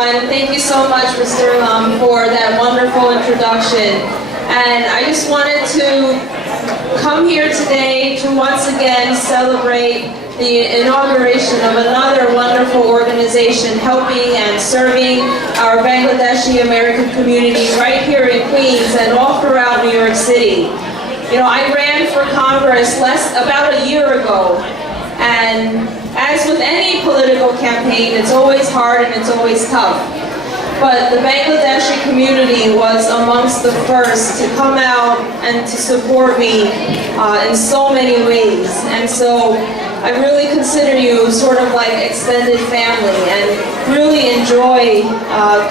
everyone. Thank you so much, Mr. for that wonderful introduction. And I just wanted to come here today to once again celebrate the inauguration of another wonderful organization helping and serving our Bangladeshi American community right here in Queens and all throughout New York City. You know, I ran for Congress about a year ago, and as with any political campaign, it's always hard and it's always tough. But the Bangladeshi community was amongst the first to come out and to support me in so many ways. And so I really consider you sort of like extended family and really enjoy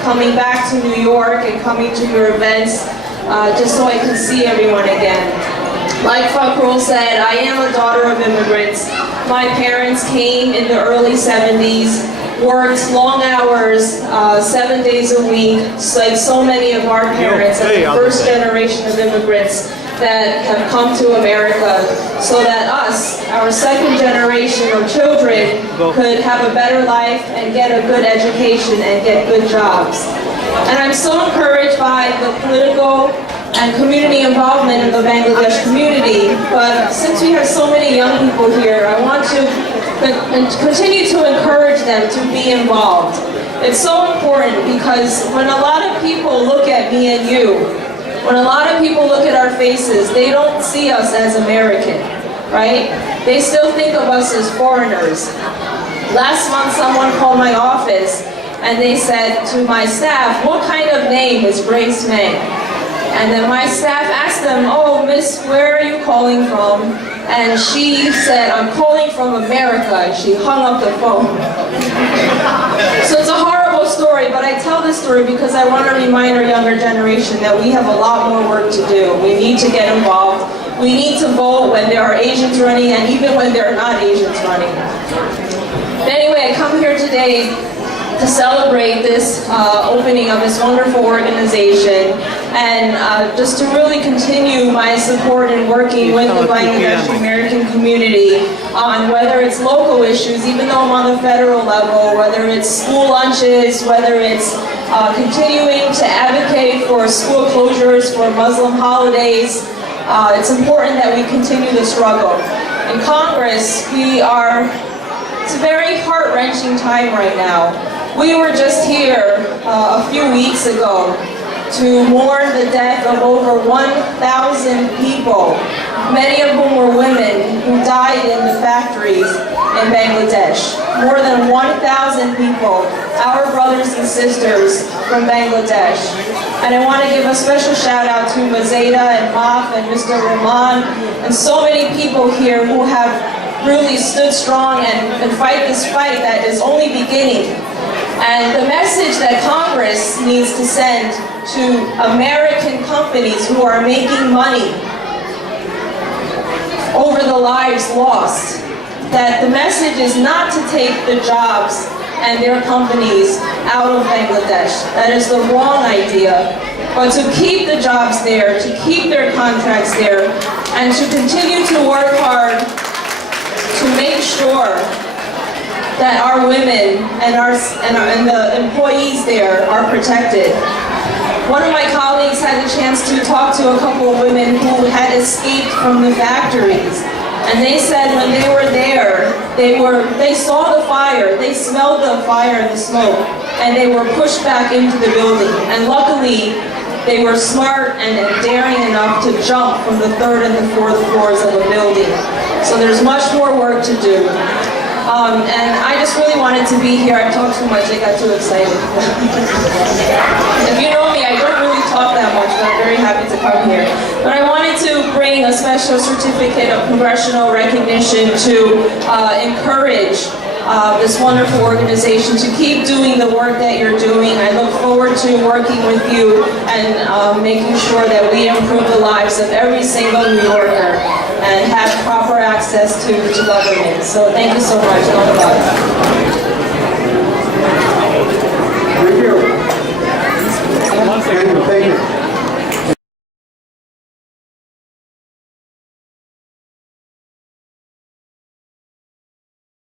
coming back to New York and coming to your events just so I can see everyone again. Like Fakrul said, I am a daughter of immigrants. My parents came in the early 70s, worked long hours, 7 days a week, like so many of our parents, and the first generation of immigrants that have come to America, so that us, our second generation of children, could have a better life and get a good education and get good jobs. And I'm so encouraged by the political and community involvement in the Bangladesh community, but since we have so many young people here, I want to continue to encourage them to be involved. It's so important because when a lot of people look at me and you, when a lot of people look at our faces, they don't see us as American, right? They still think of us as foreigners. Last month someone called my office and they said to my staff, what kind of name is Grace Meng? And then my staff asked them, oh, miss, where are you calling from? And she said, I'm calling from America, and she hung up the phone. So it's a horrible story, but I tell this story because I want to remind our younger generation that we have a lot more work to do. We need to get involved. We need to vote when there are Asians running, and even when there are not Asians running. But anyway, I come here today to celebrate this opening of this wonderful organization and just to really continue my support in working with the Bangladeshi American community on whether it's local issues, even though I'm on the federal level, whether it's school lunches, whether it's continuing to advocate for school closures for Muslim holidays. It's important that we continue the struggle. In Congress, it's a very heart-wrenching time right now. We were just here a few weeks ago to mourn the death of over 1,000 people, many of whom were women who died in the factories in Bangladesh. More than 1,000 people, our brothers and sisters from Bangladesh. And I want to give a special shout out to Mazeda and Maf and Mr. Rahman and so many people here who have really stood strong and fight this fight that is only beginning. And the message that Congress needs to send to American companies who are making money over the lives lost, that the message is not to take the jobs and their companies out of Bangladesh. That is the wrong idea. But to keep the jobs there, to keep their contracts there, and to continue to work hard to make sure that our women and the employees there are protected. One of my colleagues had a chance to talk to a couple of women who had escaped from the factories. And they said when they were there, they saw the fire, they smelled the fire and the smoke, and they were pushed back into the building. And luckily, they were smart and daring enough to jump from the third and the fourth floors of a building. So there's much more work to do. And I just really wanted to be here. I talked too much, I got too excited. If you know me, I don't really talk that much, but I'm very happy to come here. But I wanted to bring a special certificate of congressional recognition to encourage this wonderful organization to keep doing the work that you're doing. I look forward to working with you and making sure that we improve the lives of every single New Yorker and have proper access to government. So thank you so much.